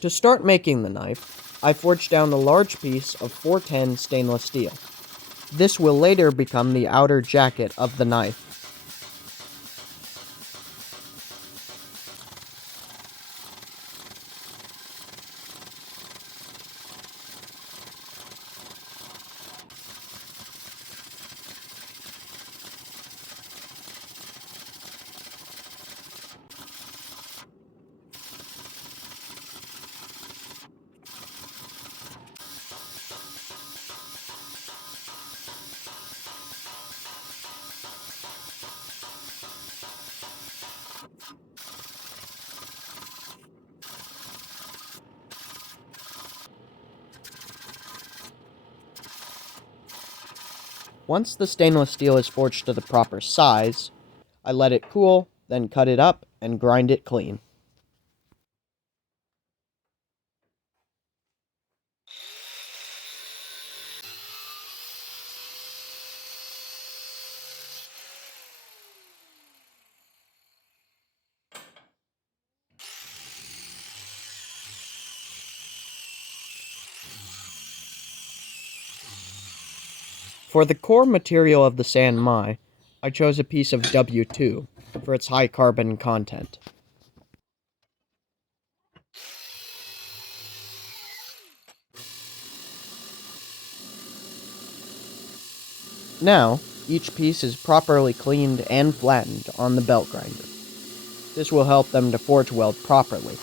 To start making the knife, I forged down a large piece of 410 stainless steel. This will later become the outer jacket of the knife. Once the stainless steel is forged to the proper size, I let it cool, then cut it up and grind it clean. For the core material of the San Mai, I chose a piece of W2 for its high carbon content. Now, each piece is properly cleaned and flattened on the belt grinder. This will help them to forge weld properly.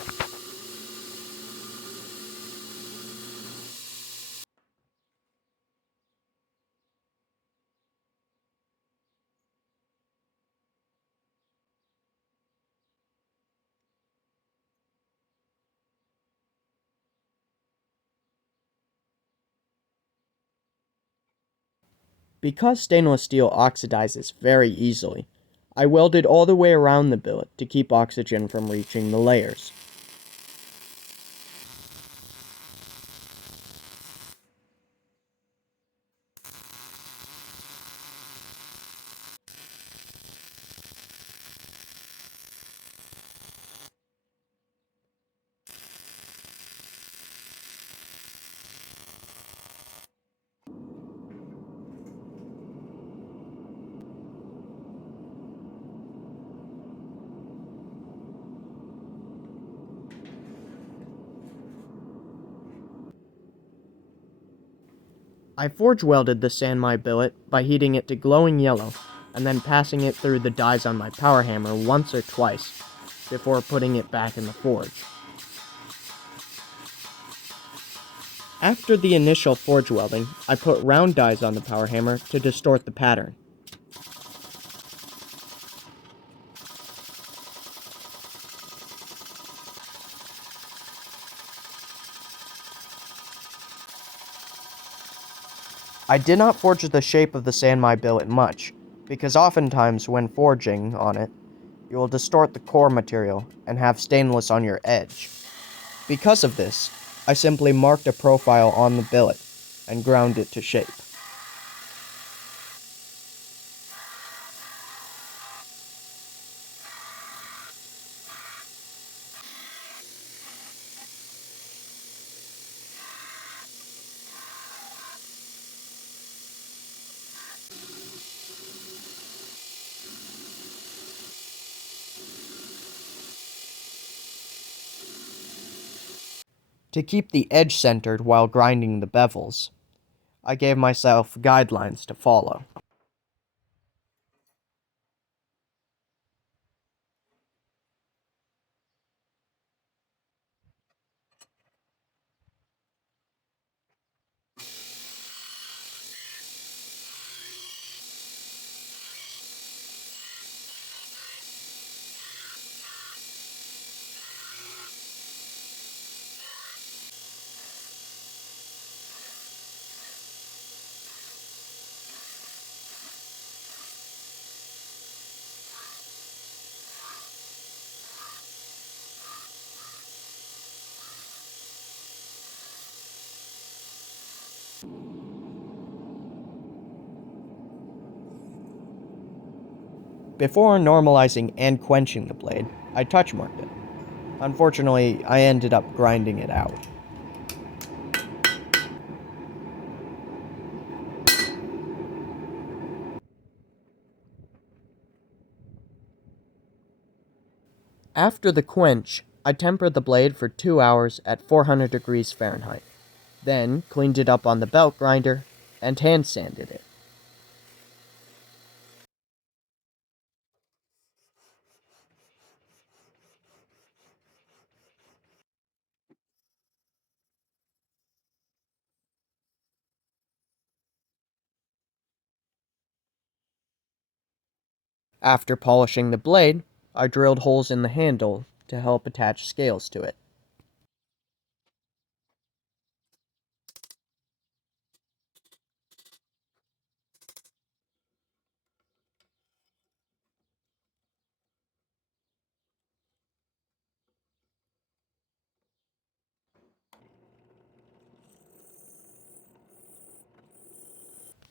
Because stainless steel oxidizes very easily, I welded all the way around the billet to keep oxygen from reaching the layers. I forge welded the San Mai billet by heating it to glowing yellow and then passing it through the dies on my power hammer once or twice before putting it back in the forge. After the initial forge welding, I put round dies on the power hammer to distort the pattern. I did not forge the shape of the San Mai billet much, because oftentimes when forging on it, you will distort the core material and have stainless on your edge. Because of this, I simply marked a profile on the billet and ground it to shape. To keep the edge centered while grinding the bevels, I gave myself guidelines to follow. Before normalizing and quenching the blade, I touch marked it. Unfortunately, I ended up grinding it out. After the quench, I tempered the blade for 2 hours at 400 degrees Fahrenheit, then cleaned it up on the belt grinder and hand sanded it. After polishing the blade, I drilled holes in the handle to help attach scales to it.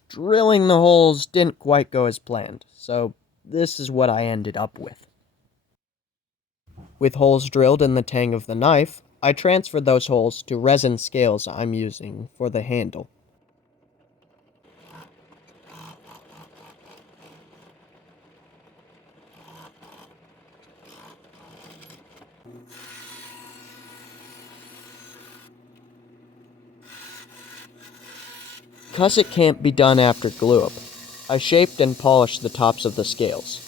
Drilling the holes didn't quite go as planned, so this is what I ended up with. With holes drilled in the tang of the knife, I transferred those holes to resin scales I'm using for the handle. Because it can't be done after glue up, I shaped and polished the tops of the scales.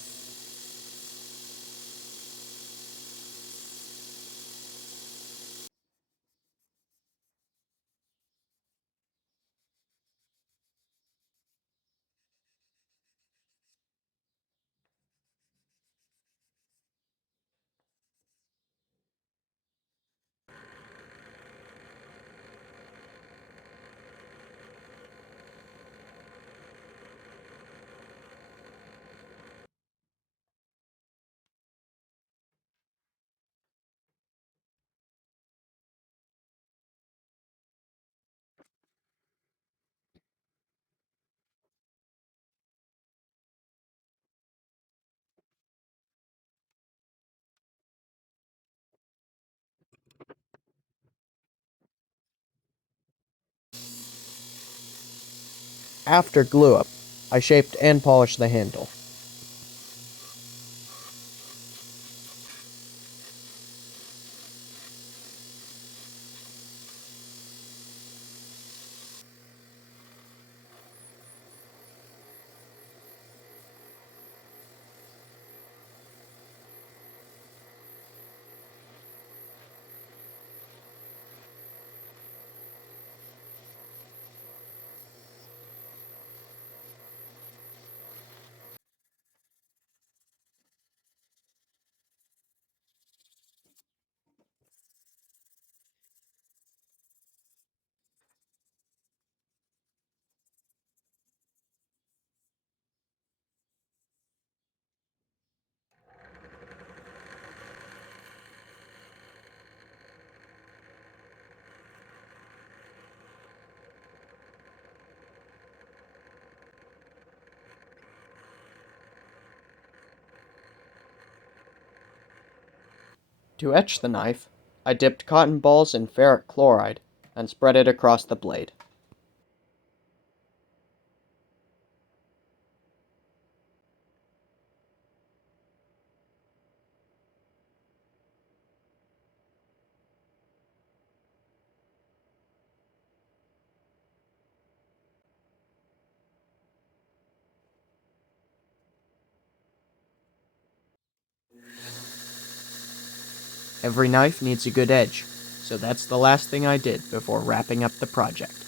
After glue up, I shaped and polished the handle. To etch the knife, I dipped cotton balls in ferric chloride and spread it across the blade. Every knife needs a good edge, so that's the last thing I did before wrapping up the project.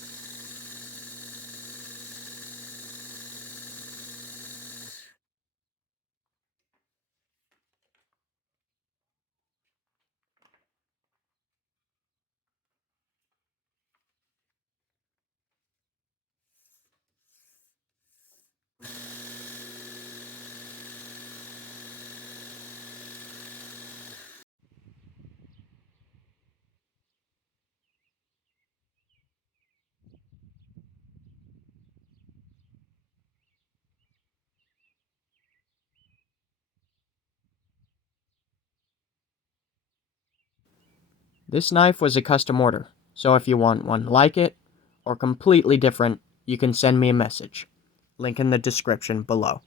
This knife was a custom order, so if you want one like it, or completely different, you can send me a message. Link in the description below.